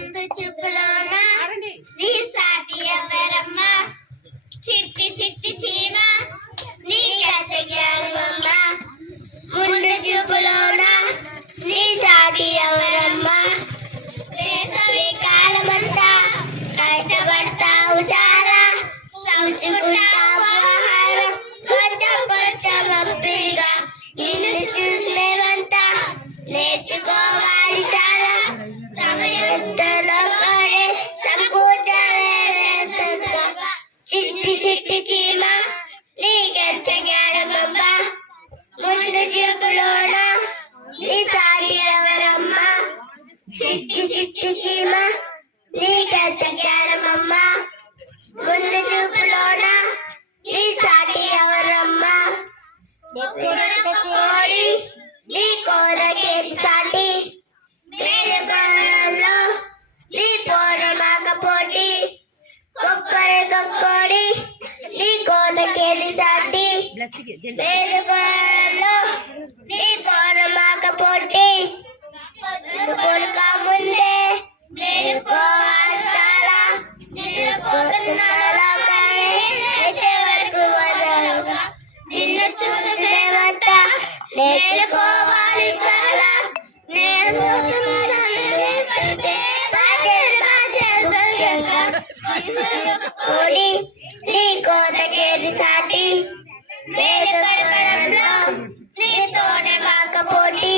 ముందు చూపులోన నీ సాటి ఎవరమ్మా చిట్టి చిట్టి చీమ నీ గత జ్ఞానమమ్మ ముందు చూపులోన నీ సాటి ఎవరమ్మా వేసవి కాలమంతా కష్టపడతావు చాలా సంచుకుంటావు ఆహారం కొంచెం కొంచెం అప్పిగా నిన్ను చూసినేవంతా నేర్చుకోవాలి చాలా సమయంలో పడే సంకూర్చలేదంతా చిట్టి చిట్టి చీమ నీకెంత జ్ఞానమమ్మ ముందు చూపులోన నీ సాటి ఎవరమ్మా చిట్టి చిట్టి చీమ నీకెంత జ్ఞానమమ్మ ముందు చూపులోన నీ సాటి ఎవరమ్మా కోడి నీ కోరకేది సాటి మేలుకొలలో నీ పోరమాక పోటీ కొక్కడి నీ కోరకేది సాటి మేలుకొలలో నీ పోరమాక పోటీ కొడుక ముందే మేలుకోవాలి చాలా వరకు వదలగా నిన్ను చూసేవంట నేర్చుకోవాలి చాలా కోడి నీ కోతకేది సాటి మేలుకొలలో నీతోనే మాక పోటీ